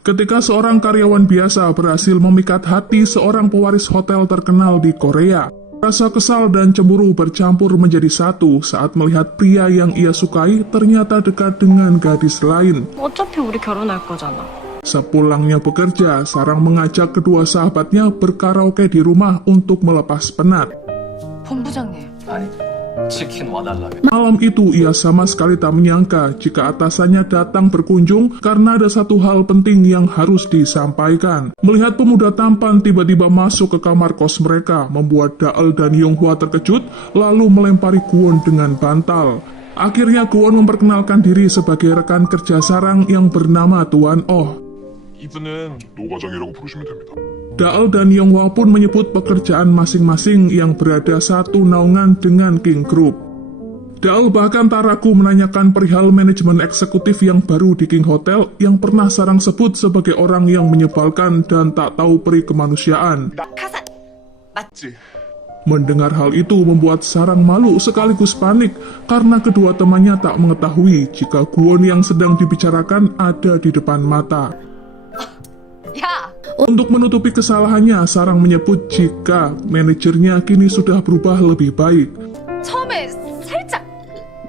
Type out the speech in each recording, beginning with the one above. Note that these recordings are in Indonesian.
Ketika seorang karyawan biasa berhasil memikat hati seorang pewaris hotel terkenal di Korea, rasa kesal dan cemburu bercampur menjadi satu saat melihat pria yang ia sukai ternyata dekat dengan gadis lain. 어차피 우리 결혼할 거잖아. Sepulangnya bekerja, Sarang mengajak kedua sahabatnya berkaraoke di rumah untuk melepas penat. 본부장님. 아니, 치킨 와달라며. Malam itu ia sama sekali tak menyangka jika atasannya datang berkunjung karena ada satu hal penting yang harus disampaikan. Melihat pemuda tampan tiba-tiba masuk ke kamar kos mereka membuat Daeul dan Yonghwa terkejut lalu melempari Kwon dengan bantal. Akhirnya Kwon memperkenalkan diri sebagai rekan kerja Sarang yang bernama Tuan Oh. 이분은 노과장이라고 부르시면 됩니다. Daeul dan Yonghwa pun menyebut pekerjaan masing-masing yang berada satu naungan dengan King Group. Daeul bahkan tak ragu menanyakan perihal manajemen eksekutif yang baru di King Hotel yang pernah Sarang sebut sebagai orang yang menyebalkan dan tak tahu peri kemanusiaan. 카산. 맞지? Mendengar hal itu membuat Sarang malu sekaligus panik karena kedua temannya tak mengetahui jika Kwon yang sedang dibicarakan ada di depan mata. 야! Untuk menutupi kesalahannya, Sarang menyebut jika manajernya kini sudah berubah lebih baik. 처음에 살짝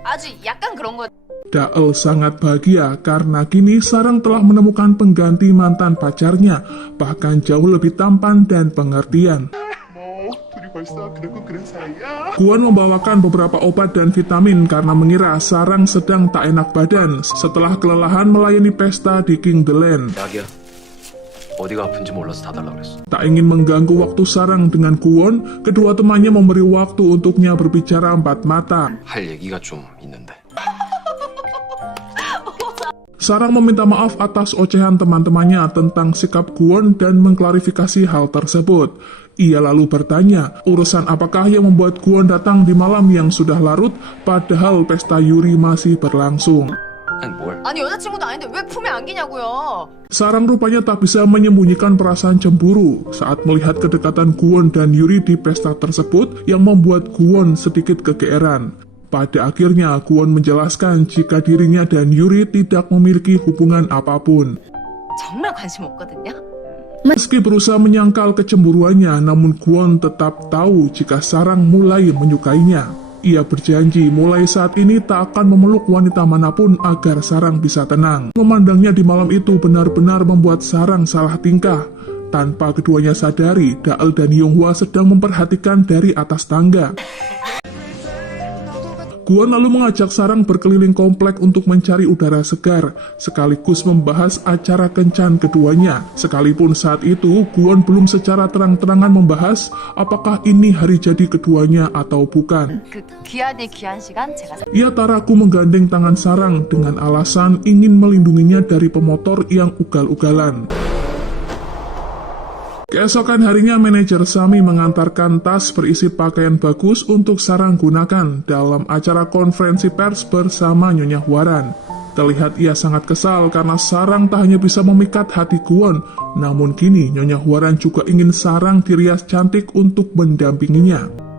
아주 약간 그런 거. Daeul sangat bahagia karena kini Sarang telah menemukan pengganti mantan pacarnya, bahkan jauh lebih tampan dan pengertian. Kwon membawakan beberapa obat dan vitamin karena mengira Sarang sedang tak enak badan setelah kelelahan melayani pesta di King The Land. 약이야. 어디가 아픈지 몰라서 다 달라고 그랬어. Tak ingin mengganggu waktu Sarang dengan Kwon, kedua temannya memberi waktu untuknya berbicara empat mata. 할 얘기가 좀 있는데. Sarang meminta maaf atas ocehan teman-temannya tentang sikap Kwon dan mengklarifikasi hal tersebut. Ia lalu bertanya, urusan apakah yang membuat Kwon datang di malam yang sudah larut, padahal pesta Yuri masih berlangsung. 아니 뭘? 아니 여자친구도 아닌데 왜 품에 안기냐고요. Sarang rupanya tak bisa menyembunyikan perasaan cemburu saat melihat kedekatan Kwon dan Yuri di pesta tersebut yang membuat Kwon sedikit kegeeran. Pada akhirnya, Kwon menjelaskan jika dirinya dan Yuri tidak memiliki hubungan apapun. 정말 관심 없거든요. Meski berusaha menyangkal kecemburuannya, namun Kwon tetap tahu jika Sarang mulai menyukainya. Ia berjanji mulai saat ini tak akan memeluk wanita manapun agar Sarang bisa tenang. Memandangnya di malam itu benar-benar membuat Sarang salah tingkah. Tanpa keduanya sadari, Daeul dan Yonghwa sedang memperhatikan dari atas tangga. Kwon lalu mengajak Sarang berkeliling komplek untuk mencari udara segar, sekaligus membahas acara kencan keduanya. Sekalipun saat itu, Kwon belum secara terang-terangan membahas apakah ini hari jadi keduanya atau bukan. 그 귀한의 귀한 시간 제가 Ia tak ragu menggandeng tangan Sarang dengan alasan ingin melindunginya dari pemotor yang ugal-ugalan. Keesokan harinya, manajer Sami mengantarkan tas berisi pakaian bagus untuk Sarang gunakan dalam acara konferensi pers bersama Nyonya Hwaran. Terlihat ia sangat kesal karena Sarang tak hanya bisa memikat hati Kwon, namun kini Nyonya Hwaran juga ingin Sarang dirias cantik untuk mendampinginya.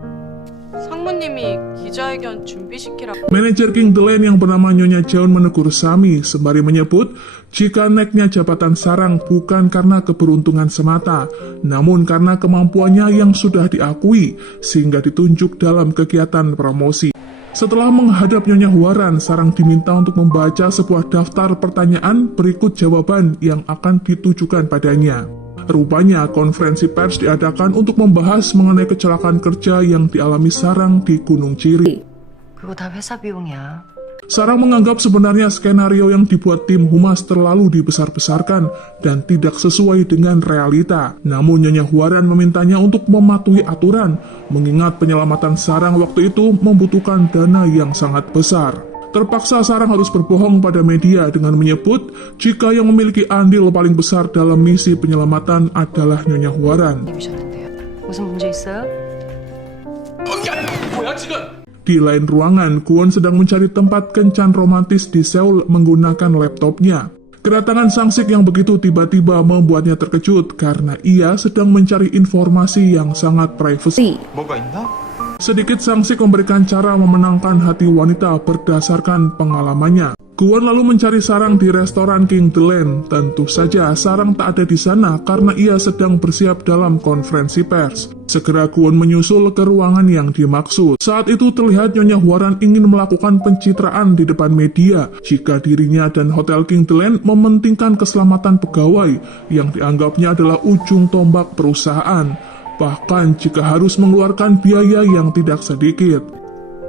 상무님이 기자회견 준비시키라고. Manajer King The Land yang bernama Nyonya Jeon menegur Sami sembari menyebut jika naiknya jabatan Sarang bukan karena keberuntungan semata, namun karena kemampuannya yang sudah diakui sehingga ditunjuk dalam kegiatan promosi. Setelah menghadap Nyonya Hwaran, Sarang diminta untuk membaca sebuah daftar pertanyaan berikut jawaban yang akan ditujukan padanya. Rupanya konferensi pers diadakan untuk membahas mengenai kecelakaan kerja yang dialami Sarang di Gunung Chiri. 그거 다 회사 비용이야. Sarang menganggap sebenarnya skenario yang dibuat tim humas terlalu dibesar-besarkan dan tidak sesuai dengan realita. Namun Nyonya Hwaran memintanya untuk mematuhi aturan, mengingat penyelamatan Sarang waktu itu membutuhkan dana yang sangat besar. Terpaksa Sarang harus berbohong pada media dengan menyebut jika yang memiliki andil paling besar dalam misi penyelamatan adalah Nyonya Hwaran. 미셨는데요. 무슨 문제 있어요? 뭐야 지금? Di lain ruangan, Kwon sedang mencari tempat kencan romantis di Seoul menggunakan laptopnya. Kedatangan Sangsik yang begitu tiba-tiba membuatnya terkejut karena ia sedang mencari informasi yang sangat privasi. 뭐가 있나? Sedikit Sangsik memberikan cara memenangkan hati wanita berdasarkan pengalamannya. Kwon lalu mencari Sarang di restoran King The Land. Tentu saja Sarang tak ada di sana karena ia sedang bersiap dalam konferensi pers. Segera Kwon menyusul ke ruangan yang dimaksud. Saat itu terlihat Nyonya Hwaran ingin melakukan pencitraan di depan media jika dirinya dan Hotel King The Land mementingkan keselamatan pegawai yang dianggapnya adalah ujung tombak perusahaan. Bahkan jika harus mengeluarkan biaya yang tidak sedikit.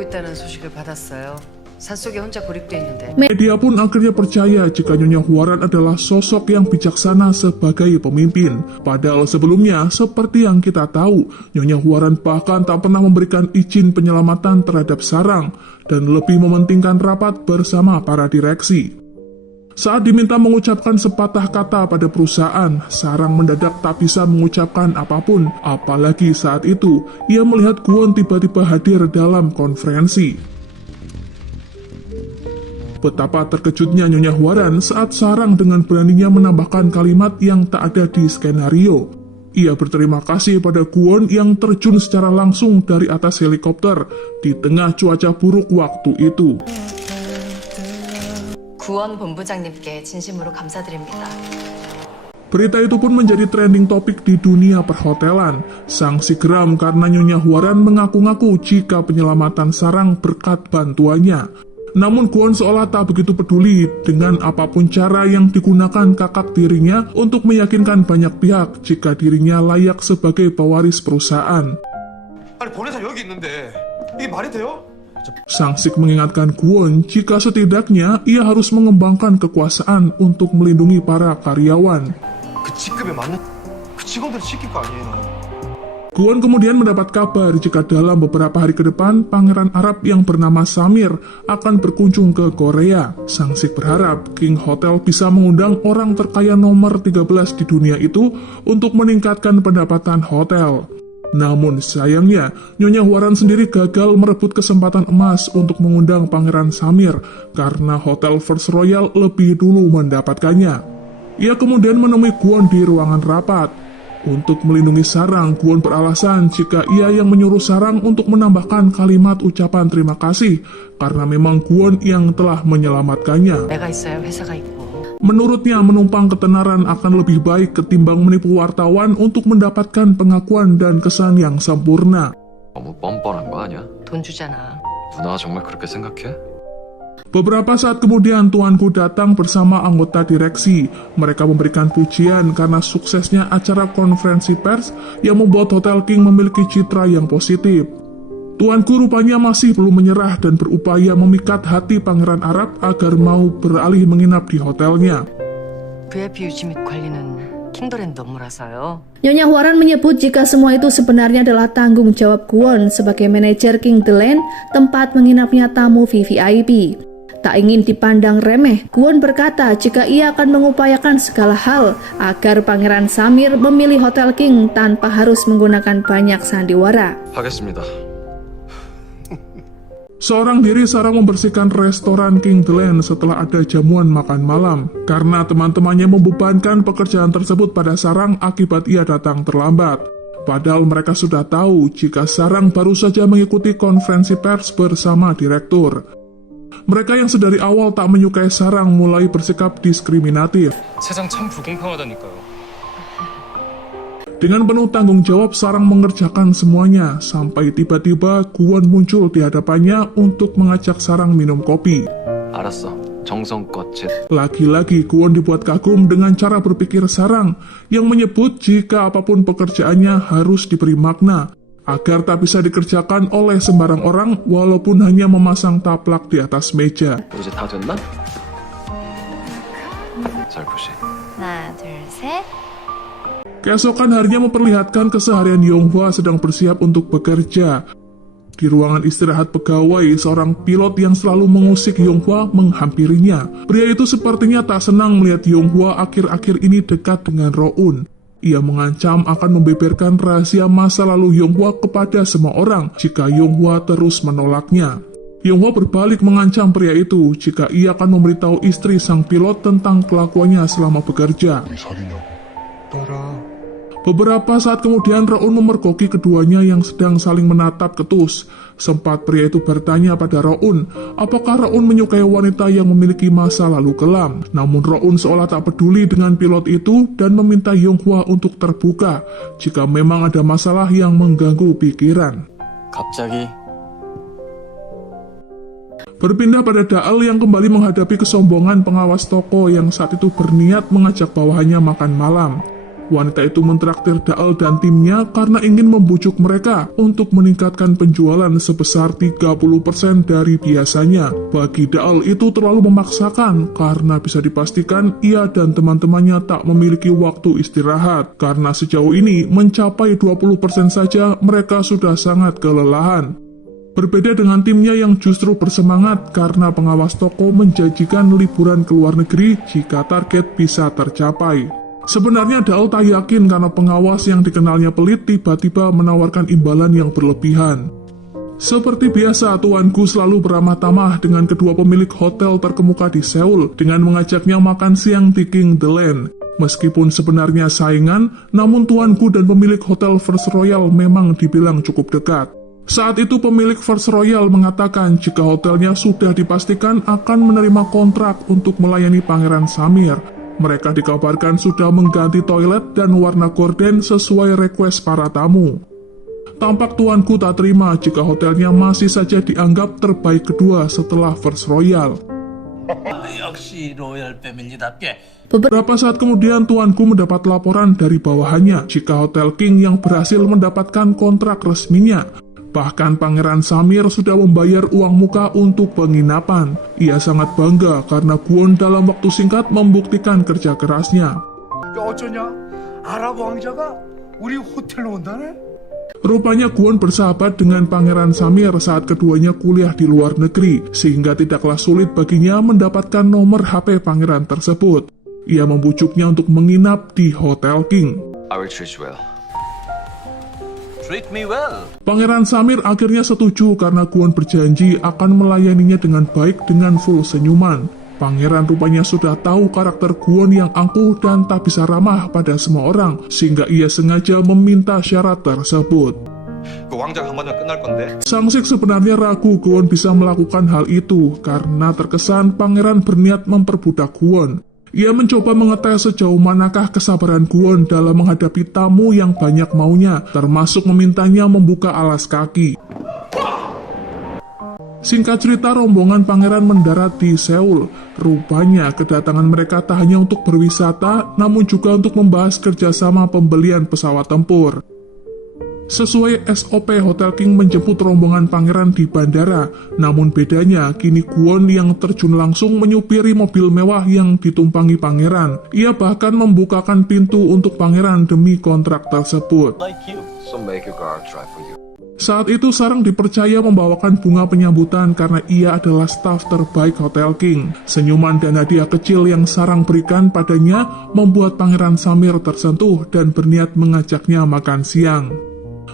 있다는 소식을 받았어요. 산속에 혼자 고립돼 있는데. Media pun akhirnya percaya jika Nyonya Hwaran adalah sosok yang bijaksana sebagai pemimpin. Padahal sebelumnya, seperti yang kita tahu, Nyonya Hwaran bahkan tak pernah memberikan izin penyelamatan terhadap Sarang dan lebih mementingkan rapat bersama para direksi. Saat diminta mengucapkan sepatah kata pada perusahaan, Sarang mendadak tak bisa mengucapkan apapun. Apalagi saat itu, ia melihat Kwon tiba-tiba hadir dalam konferensi. Betapa terkejutnya Nyonya Hwaran saat Sarang dengan beraninya menambahkan kalimat yang tak ada di skenario. Ia berterima kasih pada Kwon yang terjun secara langsung dari atas helikopter di tengah cuaca buruk waktu itu. 구원 본부장님께 진심으로 감사드립니다. Berita itu pun menjadi trending topik di dunia perhotelan. Sangsik geram karena Nyonya Hwaran mengaku-ngaku jika penyelamatan Sarang berkat bantuannya. Namun Kwon seolah tak begitu peduli dengan apapun cara yang digunakan kakak tirinya untuk meyakinkan banyak pihak jika dirinya layak sebagai pewaris perusahaan. 아니 본회사 여기 있는데 이게 말이 돼요? Sangsik mengingatkan Kwon jika setidaknya ia harus mengembangkan kekuasaan untuk melindungi para karyawan. 그 직급에 맞는 그 직원들 시킬 거 아니에요. Kwon kemudian mendapat kabar jika dalam beberapa hari ke depan pangeran Arab yang bernama Samir akan berkunjung ke Korea. Sangsik berharap King Hotel bisa mengundang orang terkaya nomor 13 di dunia itu untuk meningkatkan pendapatan hotel. Namun sayangnya, Nyonya Hwaran sendiri gagal merebut kesempatan emas untuk mengundang Pangeran Samir karena Hotel First Royal lebih dulu mendapatkannya. Ia kemudian menemui Kwon di ruangan rapat. Untuk melindungi Sarang, Kwon beralasan jika ia yang menyuruh Sarang untuk menambahkan kalimat ucapan terima kasih karena memang Kwon yang telah menyelamatkannya. 내가 있어야 회사가 있고. Menurutnya, menumpang ketenaran akan lebih baik ketimbang menipu wartawan untuk mendapatkan pengakuan dan kesan yang sempurna. 너무 뻔뻔한 거 아니야? 돈 주잖아. 누나가 정말 그렇게 생각해? Beberapa saat kemudian tuanku datang bersama anggota direksi. Mereka memberikan pujian karena suksesnya acara konferensi pers yang membuat Hotel King memiliki citra yang positif. Tuanku rupanya masih belum menyerah dan berupaya memikat hati Pangeran Arab agar mau beralih menginap di hotelnya. VIP 유지 및 관리는 킹더랜드 업무라서요. Nyonya Hwaran menyebut jika semua itu sebenarnya adalah tanggung jawab Kwon sebagai manajer King The Land, tempat menginapnya tamu VVIP. Tak ingin dipandang remeh, Kwon berkata jika ia akan mengupayakan segala hal agar Pangeran Samir memilih Hotel King tanpa harus menggunakan banyak sandiwara. 하겠습니다. Seorang diri Sarang membersihkan restoran King The Land setelah ada jamuan makan malam, karena teman-temannya membebankan pekerjaan tersebut pada Sarang akibat ia datang terlambat. Padahal mereka sudah tahu jika Sarang baru saja mengikuti konferensi pers bersama direktur. Mereka yang sedari awal tak menyukai Sarang mulai bersikap diskriminatif. 세상 참 불공평하다니까요. Dengan penuh tanggung jawab, Sarang mengerjakan semuanya, sampai tiba-tiba Kwon muncul di hadapannya untuk mengajak Sarang minum kopi. 알았어. 정성껏 제... Lagi-lagi Kwon dibuat kagum dengan cara berpikir Sarang, yang menyebut jika apapun pekerjaannya harus diberi makna, agar tak bisa dikerjakan oleh sembarang orang walaupun hanya memasang taplak di atas meja. 이제 다 됐나? 잘 보시. 하나, 둘, 셋. Keesokan harinya memperlihatkan keseharian Yonghwa sedang bersiap untuk bekerja. Di ruangan istirahat pegawai, seorang pilot yang selalu mengusik Yonghwa menghampirinya. Pria itu sepertinya tak senang melihat Yonghwa akhir-akhir ini dekat dengan Roun. Ia mengancam akan membeberkan rahasia masa lalu Yonghwa kepada semua orang jika Yonghwa terus menolaknya. Yonghwa berbalik mengancam pria itu jika ia akan memberitahu istri sang pilot tentang kelakuannya selama bekerja. 우리 사귀냐고. 따라. Beberapa saat kemudian Raun memergoki keduanya yang sedang saling menatap ketus. Sempat pria itu bertanya pada Raun, apakah Raun menyukai wanita yang memiliki masa lalu kelam. Namun Raun seolah tak peduli dengan pilot itu dan meminta Yonghwa untuk terbuka jika memang ada masalah yang mengganggu pikiran. 갑자기 Berpindah pada Daal yang kembali menghadapi kesombongan pengawas toko yang saat itu berniat mengajak bawahannya makan malam. Wanita itu mentraktir Daal dan timnya karena ingin membujuk mereka untuk meningkatkan penjualan sebesar 30% dari biasanya. Bagi Daal itu terlalu memaksakan karena bisa dipastikan ia dan teman-temannya tak memiliki waktu istirahat. Karena sejauh ini mencapai 20% saja mereka sudah sangat kelelahan. Berbeda dengan timnya yang justru bersemangat karena pengawas toko menjanjikan liburan ke luar negeri jika target bisa tercapai. Sebenarnya Daal tak yakin karena pengawas yang dikenalnya pelit tiba-tiba menawarkan imbalan yang berlebihan. Seperti biasa, tuanku selalu beramah tamah dengan kedua pemilik hotel terkemuka di Seoul dengan mengajaknya makan siang di King The Land. Meskipun sebenarnya saingan, namun tuanku dan pemilik hotel First Royal memang dibilang cukup dekat. Saat itu pemilik First Royal mengatakan jika hotelnya sudah dipastikan akan menerima kontrak untuk melayani Pangeran Samir. Mereka dikabarkan sudah mengganti toilet dan warna gorden sesuai request para tamu. Tampak tuanku tak terima jika hotelnya masih saja dianggap terbaik kedua setelah First Royal. Beberapa saat kemudian tuanku mendapat laporan dari bawahannya jika Hotel King yang berhasil mendapatkan kontrak resminya. Bahkan Pangeran Samir sudah membayar uang muka untuk penginapan. Ia sangat bangga karena Kwon dalam waktu singkat membuktikan kerja kerasnya. 어쩌냐? 아랍 왕자가 우리 호텔로 온다네? Rupanya Kwon bersahabat dengan Pangeran Samir saat keduanya kuliah di luar negeri, sehingga tidaklah sulit baginya mendapatkan nomor HP pangeran tersebut. Ia membujuknya untuk menginap di Hotel King. I will treat you well. Treat me well. Pangeran Samir akhirnya setuju karena Kwon berjanji akan melayaninya dengan baik dengan full senyuman. Pangeran rupanya sudah tahu karakter Kwon yang angkuh dan tak bisa ramah pada semua orang, sehingga ia sengaja meminta syarat tersebut. 그 왕자가 한 번은 끝날 건데. Sangsik sebenarnya ragu Kwon bisa melakukan hal itu karena terkesan pangeran berniat memperbudak Kwon. Ia mencoba mengetes sejauh manakah kesabaran Kwon dalam menghadapi tamu yang banyak maunya, termasuk memintanya membuka alas kaki. Singkat cerita, rombongan pangeran mendarat di Seoul. Rupanya kedatangan mereka tak hanya untuk berwisata, namun juga untuk membahas kerjasama pembelian pesawat tempur. Sesuai SOP, Hotel King menjemput rombongan pangeran di bandara. Namun bedanya, kini Kwon yang terjun langsung menyupiri mobil mewah yang ditumpangi pangeran. Ia bahkan membukakan pintu untuk pangeran demi kontrak tersebut. So make your car drive for you. Saat itu Sarang dipercaya membawakan bunga penyambutan karena ia adalah staf terbaik Hotel King. Senyuman dan hadiah kecil yang Sarang berikan padanya membuat Pangeran Samir tersentuh dan berniat mengajaknya makan siang.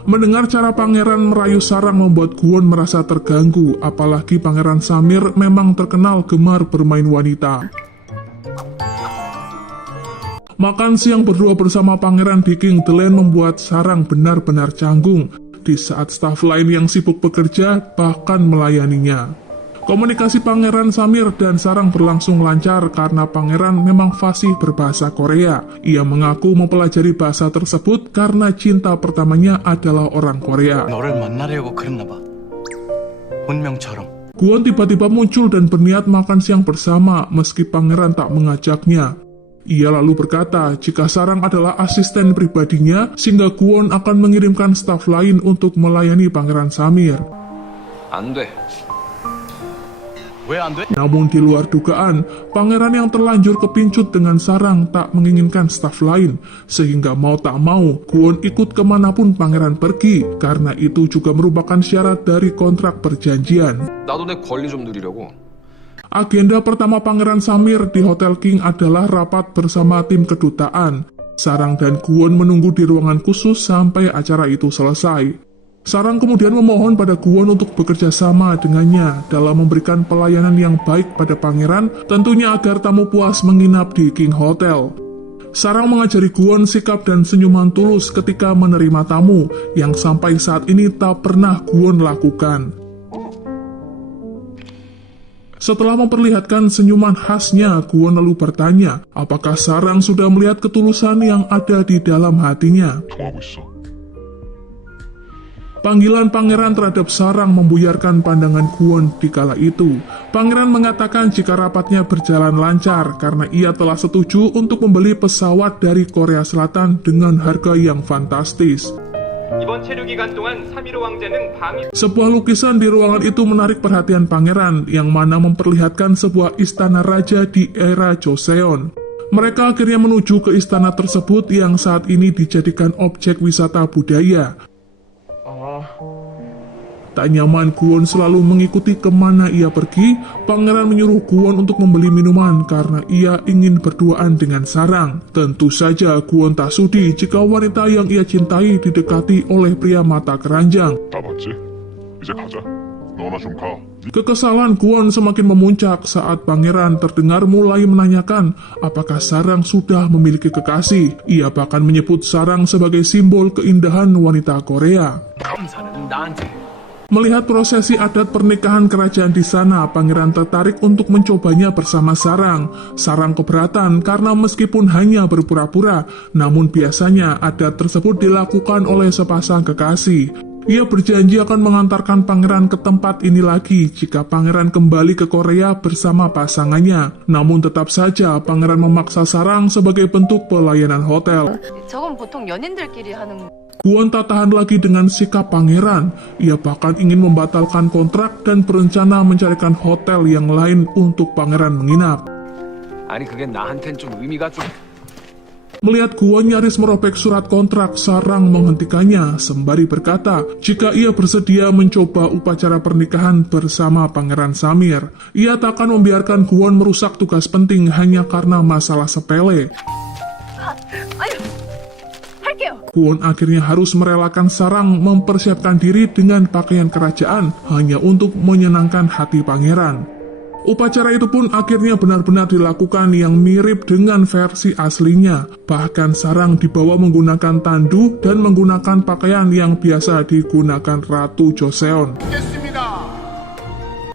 Mendengar cara pangeran merayu Sarang membuat Kwon merasa terganggu, apalagi Pangeran Samir memang terkenal gemar bermain wanita. Makan siang berdua bersama pangeran di King The Land membuat Sarang benar-benar canggung, di saat staf lain yang sibuk bekerja bahkan melayaninya. Komunikasi Pangeran Samir dan Sarang berlangsung lancar karena pangeran memang fasih berbahasa Korea. Ia mengaku mempelajari bahasa tersebut karena cinta pertamanya adalah orang Korea. 너를 만나려고 그랬나 봐. 운명처럼. Kwon tiba-tiba muncul dan berniat makan siang bersama meski pangeran tak mengajaknya. Ia lalu berkata jika Sarang adalah asisten pribadinya sehingga Kwon akan mengirimkan staf lain untuk melayani Pangeran Samir. 안 돼. 왜 안 돼? Namun di luar dugaan, pangeran yang terlanjur kepincut dengan Sarang tak menginginkan staf lain, sehingga mau tak mau, Kwon ikut kemanapun pangeran pergi, karena itu juga merupakan syarat dari kontrak perjanjian. 나도 내 권리 좀 누리려고. Agenda pertama Pangeran Samir di Hotel King adalah rapat bersama tim kedutaan. Sarang dan Kwon menunggu di ruangan khusus sampai acara itu selesai. Sarang kemudian memohon pada Kwon untuk bekerja sama dengannya dalam memberikan pelayanan yang baik pada pangeran, tentunya agar tamu puas menginap di King Hotel. Sarang mengajari Kwon sikap dan senyuman tulus ketika menerima tamu, yang sampai saat ini tak pernah Kwon lakukan. Setelah memperlihatkan senyuman khasnya, Kwon lalu bertanya, apakah Sarang sudah melihat ketulusan yang ada di dalam hatinya. Panggilan pangeran terhadap Sarang membuyarkan pandangan Kwon di kala itu. Pangeran mengatakan jika rapatnya berjalan lancar karena ia telah setuju untuk membeli pesawat dari Korea Selatan dengan harga yang fantastis. 이번 체류 기간 동안 3.15 왕제는 방위 Sebuah lukisan di ruangan itu menarik perhatian pangeran, yang mana memperlihatkan sebuah istana raja di era Joseon. Mereka akhirnya menuju ke istana tersebut yang saat ini dijadikan objek wisata budaya. Tak nyaman Kwon selalu mengikuti kemana ia pergi. Pangeran menyuruh Kwon untuk membeli minuman karena ia ingin berduaan dengan Sarang. Tentu saja Kwon tak sudi jika wanita yang ia cintai didekati oleh pria mata keranjang. 다 봤지? 이제 가자. 너나 좀 가. Kekesalan Kwon semakin memuncak saat pangeran terdengar mulai menanyakan apakah Sarang sudah memiliki kekasih. Ia bahkan menyebut Sarang sebagai simbol keindahan wanita Korea. 감사는 나한테. Melihat prosesi adat pernikahan kerajaan di sana, pangeran tertarik untuk mencobanya bersama Sarang. Sarang keberatan karena meskipun hanya berpura-pura, namun biasanya adat tersebut dilakukan oleh sepasang kekasih. Ia berjanji akan mengantarkan pangeran ke tempat ini lagi jika pangeran kembali ke Korea bersama pasangannya. Namun tetap saja pangeran memaksa Sarang sebagai bentuk pelayanan hotel. 저건 보통 연인들끼리 하는 Kwon tak tahan lagi dengan sikap pangeran. Ia bahkan ingin membatalkan kontrak dan berencana mencarikan hotel yang lain untuk pangeran menginap. 아니 그게 나한텐 좀 의미가 좀... Melihat Kwon nyaris merobek surat kontrak, Sarang menghentikannya sembari berkata jika ia bersedia mencoba upacara pernikahan bersama Pangeran Samir. Ia tak akan membiarkan Kwon merusak tugas penting hanya karena masalah sepele. 아유, 할게요. Kwon akhirnya harus merelakan Sarang mempersiapkan diri dengan pakaian kerajaan hanya untuk menyenangkan hati pangeran. Upacara itu pun akhirnya benar-benar dilakukan yang mirip dengan versi aslinya. Bahkan Sarang dibawa menggunakan tandu dan menggunakan pakaian yang biasa digunakan Ratu Joseon.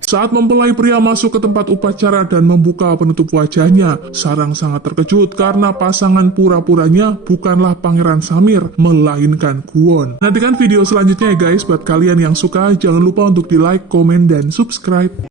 Saat mempelai pria masuk ke tempat upacara dan membuka penutup wajahnya, Sarang sangat terkejut karena pasangan pura-puranya bukanlah Pangeran Samir, melainkan Kwon. Nantikan video selanjutnya ya guys. Buat kalian yang suka, jangan lupa untuk di like, komen, dan subscribe.